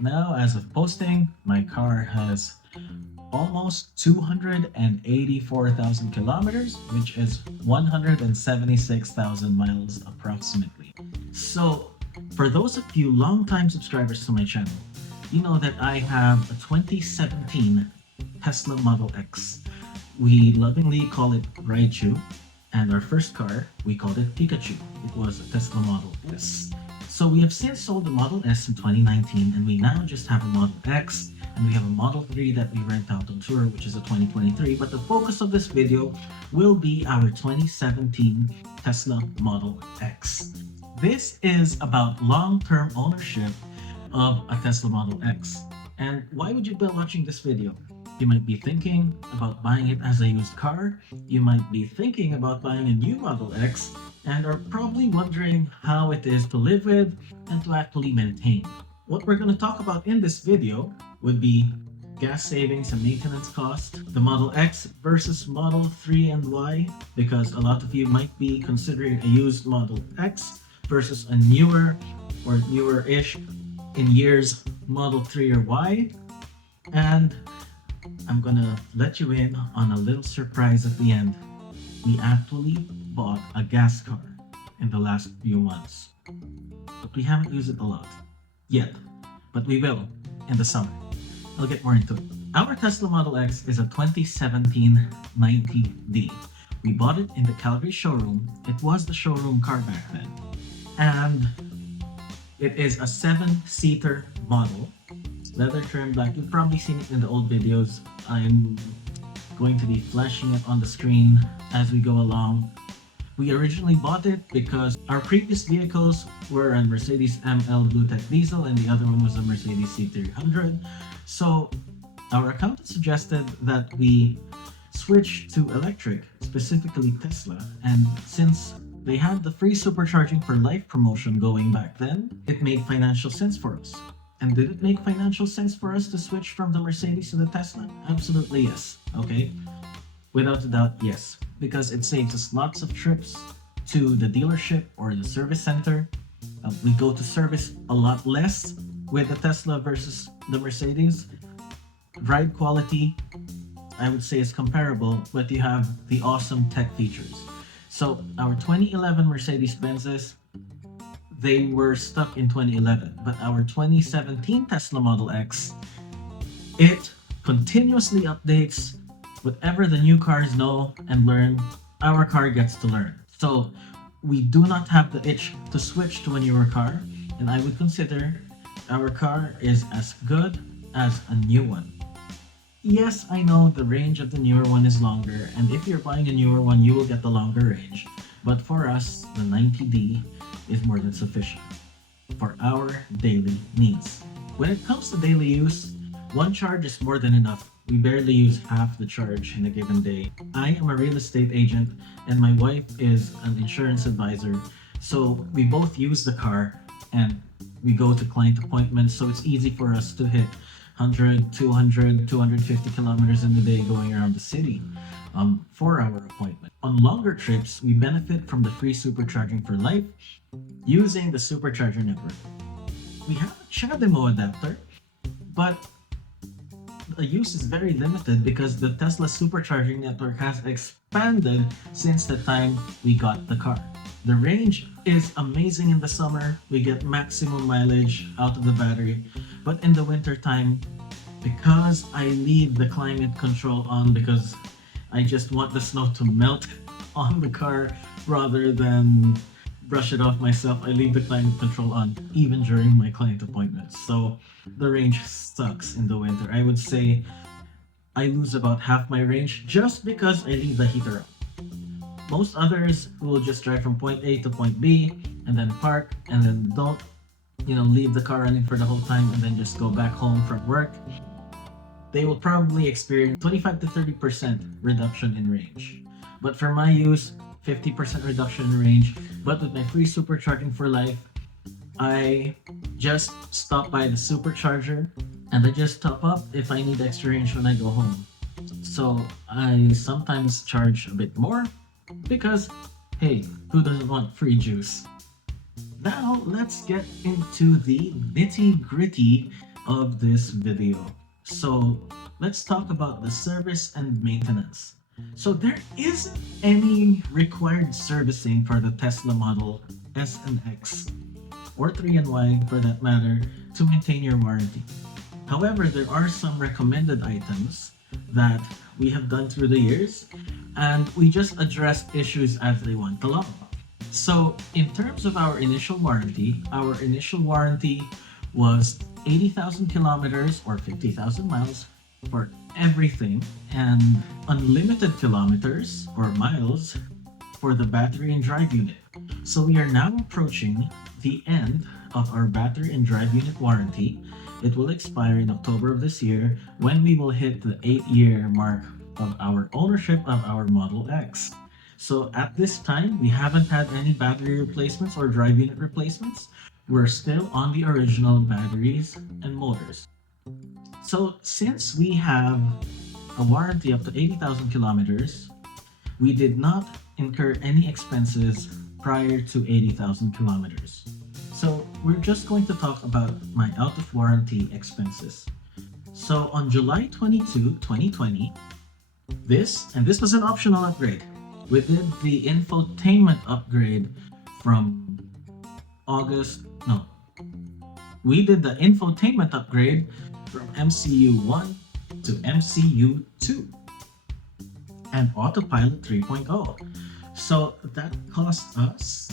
Now, as of posting, my car has almost 284,000 kilometers, which is 176,000 miles approximately. So, for those of you longtime subscribers to my channel, you know that I have a 2017 Tesla Model X. We lovingly call it Raichu, and our first car, we called it Pikachu. It was a Tesla Model S. So we have since sold the Model S in 2019, and we now just have a Model X, and we have a Model 3 that we rent out on tour, which is a 2023. But the focus of this video will be our 2017 Tesla Model X. This is about long-term ownership of a Tesla Model X. And why would you be watching this video? You might be thinking about buying it as a used car. You might be thinking about buying a new Model X and are probably wondering how it is to live with and to actually maintain. What we're going to talk about in this video would be gas savings and maintenance cost, the Model X versus Model 3 and Y, because a lot of you might be considering a used Model X versus a newer or newer-ish in years Model 3 or Y. And I'm gonna let you in on a little surprise at the end. We actually bought a gas car in the last few months, but we haven't used it a lot yet, but we will in the summer. I'll get more into it. Our Tesla Model X is a 2017 90D. We bought it in the Calgary showroom. It was the showroom car back then, and it is a 7-seater model, leather trim black. You've probably seen it in the old videos. I'm going to be flashing it on the screen as we go along. We originally bought it because our previous vehicles were a Mercedes ML BlueTech diesel and the other one was a Mercedes C300. So our accountant suggested that we switch to electric, specifically Tesla, and since they had the free supercharging for life promotion going back then, it made financial sense for us. And did it make financial sense for us to switch from the Mercedes to the Tesla? Absolutely yes, okay? Without a doubt, yes. Because it saves us lots of trips to the dealership or the service center. We go to service a lot less with the Tesla versus the Mercedes. Ride quality, I would say, is comparable, but you have the awesome tech features. So our 2011 Mercedes-Benzes, they were stuck in 2011, but our 2017 Tesla Model X, it continuously updates whatever the new cars know and learn, our car gets to learn. So we do not have the itch to switch to a newer car, and I would consider our car is as good as a new one. Yes, I know the range of the newer one is longer, and if you're buying a newer one, you will get the longer range. But for us, the 90D is more than sufficient for our daily needs. When it comes to daily use, one charge is more than enough. We barely use half the charge in a given day. I am a real estate agent and my wife is an insurance advisor. So we both use the car and we go to client appointments. So it's easy for us to hit 100, 200, 250 kilometers in a day going around the city for our appointment. On longer trips, we benefit from the free supercharging for life using the supercharger network. We have a CHAdeMO adapter, but the use is very limited because the Tesla supercharging network has expanded since the time we got the car. The range is amazing in the summer. We get maximum mileage out of the battery, but in the winter time, because I leave the climate control on because I just want the snow to melt on the car rather than brush it off myself, I leave the climate control on even during my client appointments. So the range sucks in the winter. I would say I lose about half my range just because I leave the heater on. Most others will just drive from point A to point B and then park and then don't, leave the car running for the whole time and then just go back home from work. They will probably experience 25 to 30% reduction in range. But for my use, 50% reduction in range. But with my free supercharging for life, I just stop by the supercharger and I just top up if I need extra range when I go home. So I sometimes charge a bit more because, hey, who doesn't want free juice? Now let's get into the nitty-gritty of this video. So let's talk about the service and maintenance. So there isn't any required servicing for the Tesla Model S and X, or 3 and Y for that matter, to maintain your warranty. However, there are some recommended items that we have done through the years, and we just address issues as they went along. So, in terms of our initial warranty was 80,000 kilometers or 50,000 miles for everything, and unlimited kilometers or miles for the battery and drive unit. So we are now approaching the end of our battery and drive unit warranty. It will expire in October of this year when we will hit the 8-year mark of our ownership of our Model X. So at this time, we haven't had any battery replacements or drive unit replacements. We're still on the original batteries and motors. So since we have a warranty up to 80,000 kilometers, we did not incur any expenses prior to 80,000 kilometers. So we're just going to talk about my out of warranty expenses. So on July 22, 2020, this was an optional upgrade. We did the infotainment upgrade from August, no, we did the infotainment upgrade from MCU 1 to MCU 2 and Autopilot 3.0. So that cost us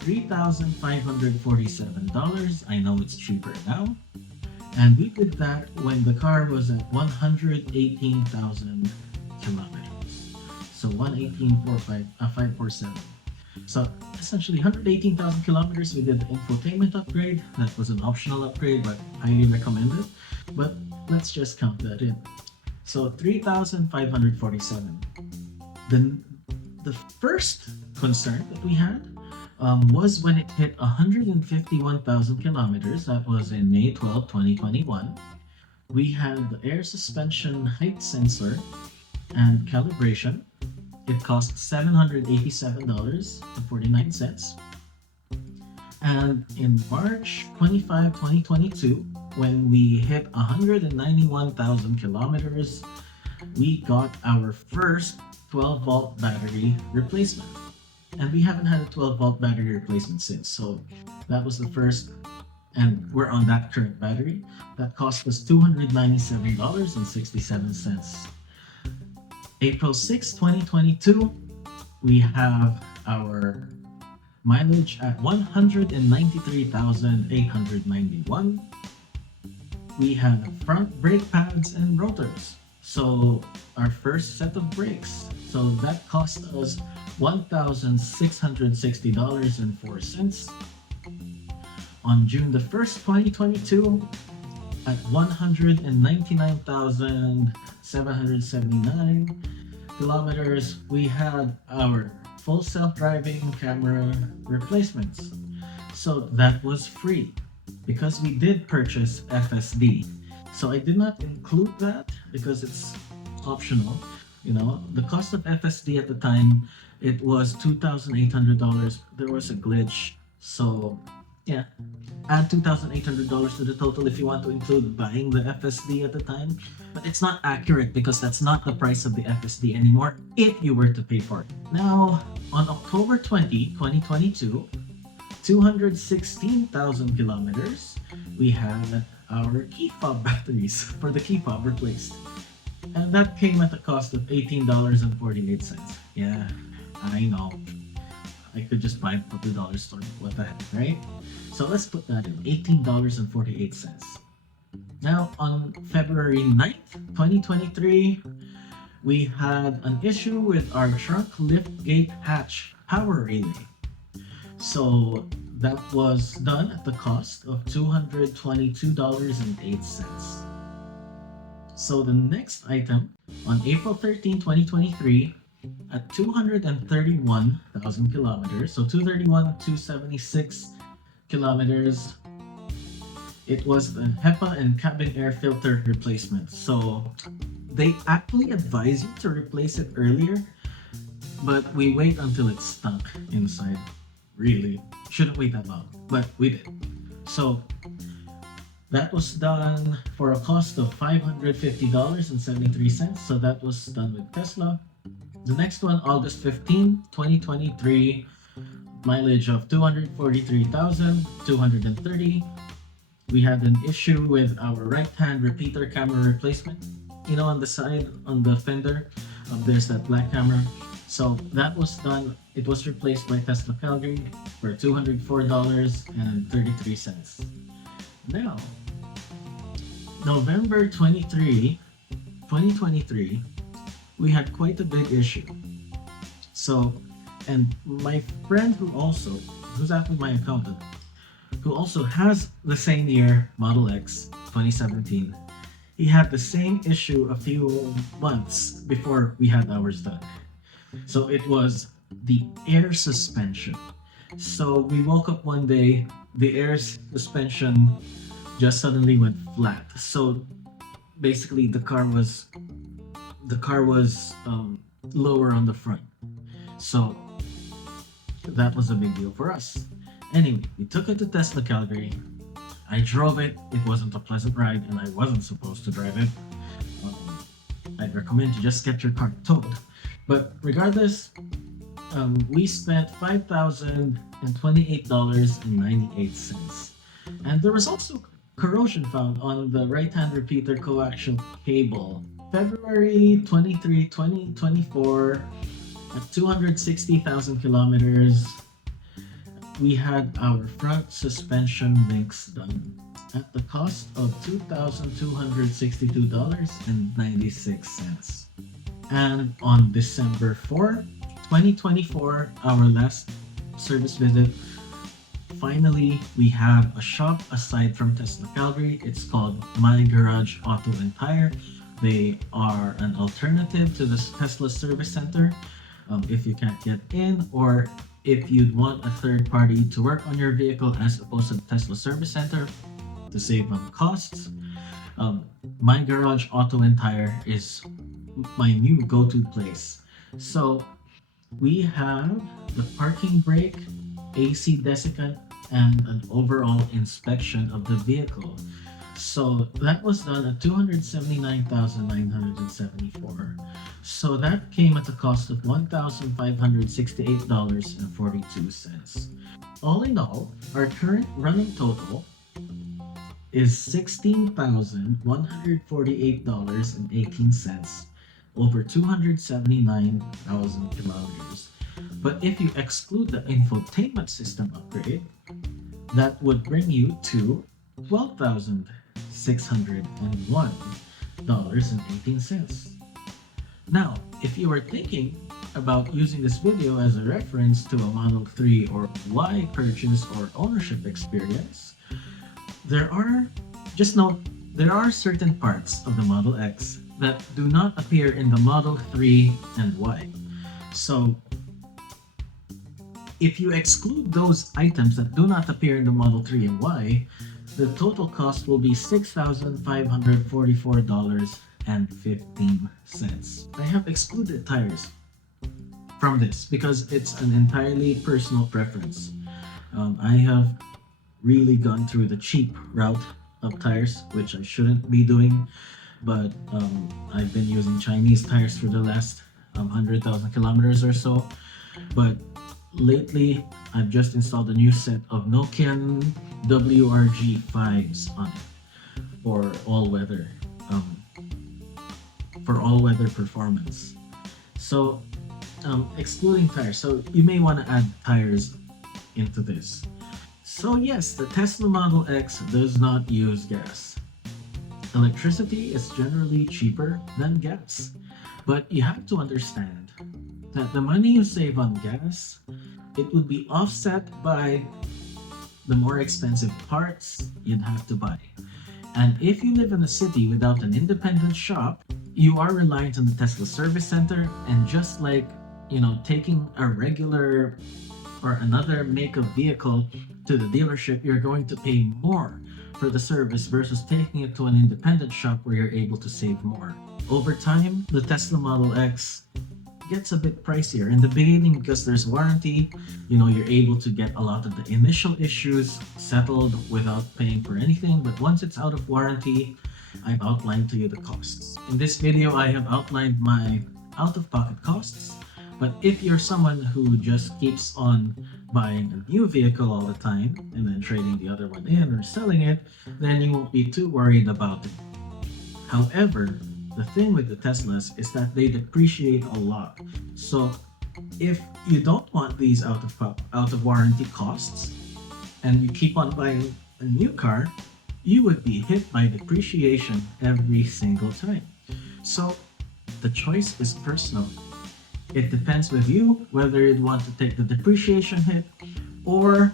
$3,547. I know it's cheaper now. And we did that when the car was at 118,000 kilometers. So 118,547. So essentially 118,000 kilometers, we did the infotainment upgrade. That was an optional upgrade, but highly recommended. But let's just count that in. So 3,547. The first concern that we had was when it hit 151,000 kilometers. That was in May 12, 2021. We had the air suspension height sensor and calibration. It cost $787.49. And in March 25, 2022, when we hit 191,000 kilometers, we got our first 12-volt battery replacement. And we haven't had a 12-volt battery replacement since. So that was the first, and we're on that current battery. That cost us $297.67. April 6, 2022, we have our mileage at 193,891. We have front brake pads and rotors. So our first set of brakes. So that cost us $1,660.04. On June 1st, 2022, at 199,779 kilometers, we had our full self-driving camera replacements. So that was free because we did purchase FSD. So I did not include that because it's optional. You know, the cost of FSD at the time, it was $2,800. There was a glitch. So yeah, add $2,800 to the total if you want to include buying the FSD at the time. But it's not accurate because that's not the price of the FSD anymore if you were to pay for it. Now, on October 20, 2022, 216,000 kilometers, we had our key fob batteries for the key fob replaced. And that came at a cost of $18.48. Yeah, I know. I could just buy it from the dollar store. What the heck, right? So let's put that in, $18.48. Now, on February 9th, 2023, we had an issue with our trunk lift gate hatch power relay. So that was done at the cost of $222.08. So the next item, on April 13, 2023, at 231,000 kilometers, so 276 kilometers, it was the HEPA and cabin air filter replacement. So they actually advise you to replace it earlier, but we wait until it's stuck inside. Really, shouldn't wait that long, but we did. So That was done for a cost of $550.73. So that was done with Tesla. The next one, August 15, 2023, mileage of 243,230. We had an issue with our right hand repeater camera replacement. You know, on the side, on the fender, there's that black camera. So that was done. It was replaced by Tesla Calgary for $204.33. Now, November 23, 2023, we had quite a big issue. So, and my friend who's actually my accountant, who also has the same year Model X 2017, he had the same issue a few months before we had ours done. So it was the air suspension. So we woke up one day, the air suspension just suddenly went flat. So basically the car was lower on the front. So that was a big deal for us. Anyway, we took it to Tesla Calgary. I drove it. It wasn't a pleasant ride, and I wasn't supposed to drive it. Um, I'd recommend you just get your car towed. But regardless, we spent $5,028.98. And there was also corrosion found on the right-hand repeater coaxial cable. February 23, 2024, at 260,000 kilometers, we had our front suspension links done at the cost of $2,262.96. And on December 4, 2024, our last service visit, finally we have a shop aside from Tesla Calgary. It's called My Garage Auto and Tire. They are an alternative to the Tesla Service Center. If you can't get in, or if you'd want a third party to work on your vehicle as opposed to the Tesla Service Center to save on costs, My Garage Auto and Tire is my new go-to place. So we have the parking brake, AC desiccant, and an overall inspection of the vehicle. So that was done at $279,974. So that came at the cost of $1,568.42. All in all, our current running total is $16,148.18 over 279,000 kilometers. But if you exclude the infotainment system upgrade, that would bring you to $12,601.18. Now, if you are thinking about using this video as a reference to a Model 3 or Y purchase or ownership experience, there are certain parts of the Model X that do not appear in the Model 3 and Y. So if you exclude those items that do not appear in the Model 3 and Y, the total cost will be $6,544.15. I have excluded tires from this because it's an entirely personal preference. I have really gone through the cheap route of tires, which I shouldn't be doing, but I've been using Chinese tires for the last 100,000 kilometers or so. But lately, I've just installed a new set of Nokian WRG5s on it for all-weather performance. So, excluding tires, so you may want to add tires into this. So yes, the Tesla Model X does not use gas. Electricity is generally cheaper than gas, but you have to understand that the money you save on gas, it would be offset by the more expensive parts you'd have to buy. And if you live in a city without an independent shop, you are reliant on the Tesla Service Center, and just like, taking a regular or another make of vehicle to the dealership, you're going to pay more for the service versus taking it to an independent shop where you're able to save more. Over time, the Tesla Model X gets a bit pricier in the beginning because there's warranty. You're able to get a lot of the initial issues settled without paying for anything. But once it's out of warranty, I've outlined to you the costs. In this video, I have outlined my out-of-pocket costs. But if you're someone who just keeps on buying a new vehicle all the time and then trading the other one in or selling it, then you won't be too worried about it. However, the thing with the Teslas is that they depreciate a lot. So if you don't want these out of warranty costs and you keep on buying a new car, you would be hit by depreciation every single time. So the choice is personal. It depends with you whether you'd want to take the depreciation hit or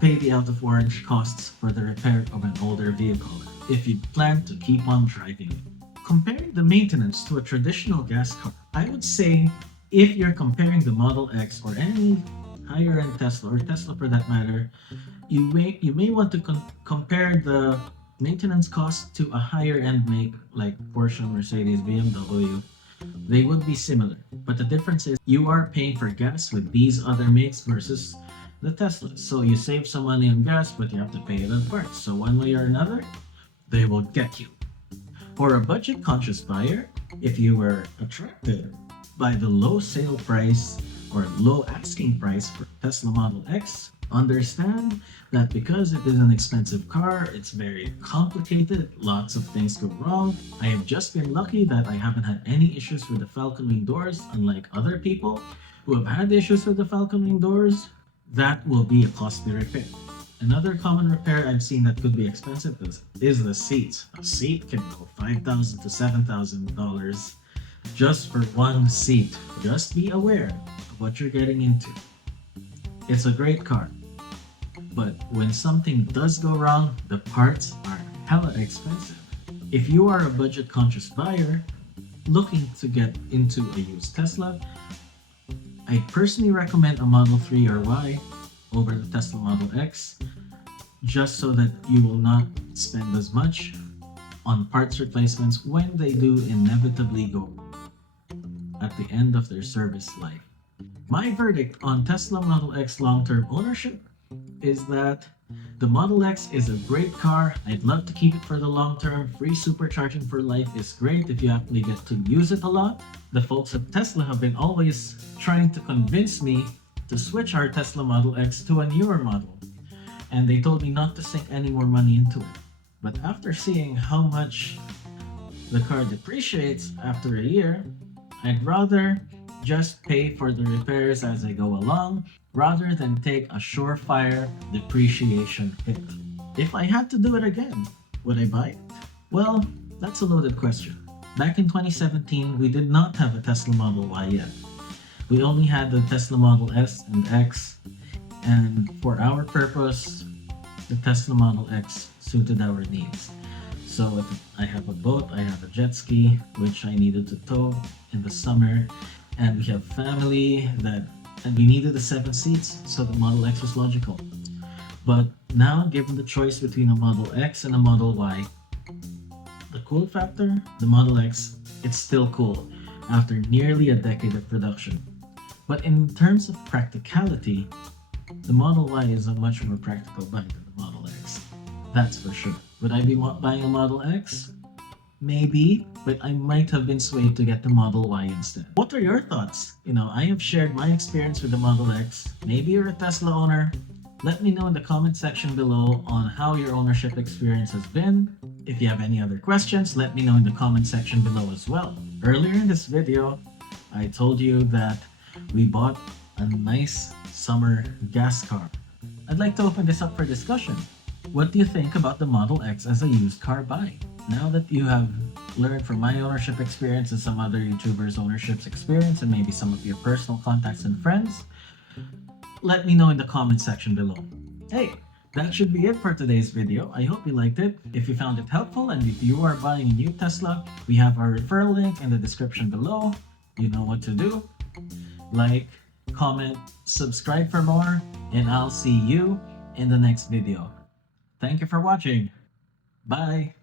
pay the out of warranty costs for the repair of an older vehicle if you plan to keep on driving it. Comparing the maintenance to a traditional gas car, I would say if you're comparing the Model X or any higher end Tesla or Tesla for that matter, you may want to compare the maintenance cost to a higher end make like Porsche, Mercedes, BMW. They would be similar, but the difference is you are paying for gas with these other makes versus the Teslas. So you save some money on gas, but you have to pay it on parts. So one way or another, they will get you. For a budget-conscious buyer, if you were attracted by the low sale price or low asking price for Tesla Model X, understand that because it is an expensive car, it's very complicated, lots of things go wrong. I have just been lucky that I haven't had any issues with the Falcon Wing doors, unlike other people who have had issues with the Falcon Wing doors. That will be a costly repair. Another common repair I've seen that could be expensive is the seats. A seat can go $5,000 to $7,000 just for one seat. Just be aware of what you're getting into. It's a great car, but when something does go wrong, the parts are hella expensive. If you are a budget-conscious buyer looking to get into a used Tesla, I personally recommend a Model 3 or Y over the Tesla Model X, just so that you will not spend as much on parts replacements when they do inevitably go at the end of their service life. My verdict on Tesla Model X long-term ownership is that the Model X is a great car. I'd love to keep it for the long term. Free supercharging for life is great if you actually get to use it a lot. The folks at Tesla have been always trying to convince me to switch our Tesla Model X to a newer model, and they told me not to sink any more money into it. But after seeing how much the car depreciates after a year, I'd rather just pay for the repairs as I go along rather than take a surefire depreciation hit. If I had to do it again, would I buy it? Well, that's a loaded question. Back in 2017, we did not have a Tesla Model Y yet. We only had the Tesla Model S and X, and for our purpose, the Tesla Model X suited our needs. So if I have a boat, I have a jet ski, which I needed to tow in the summer, and we have family and we needed the 7 seats, so the Model X was logical. But now, given the choice between a Model X and a Model Y, the cool factor, the Model X, it's still cool after nearly a decade of production. But in terms of practicality, the Model Y is a much more practical bike than the Model X. That's for sure. Would I be buying a Model X? Maybe, but I might have been swayed to get the Model Y instead. What are your thoughts? I have shared my experience with the Model X. Maybe you're a Tesla owner. Let me know in the comment section below on how your ownership experience has been. If you have any other questions, let me know in the comment section below as well. Earlier in this video, I told you that we bought a nice summer gas car. I'd like to open this up for discussion. What do you think about the Model X as a used car buy? Now that you have learned from my ownership experience and some other YouTubers' ownership experience and maybe some of your personal contacts and friends, let me know in the comment section below. Hey, that should be it for today's video. I hope you liked it. If you found it helpful and if you are buying a new Tesla, we have our referral link in the description below. You know what to do. Like, comment, subscribe for more, and I'll see you in the next video. Thank you for watching. Bye!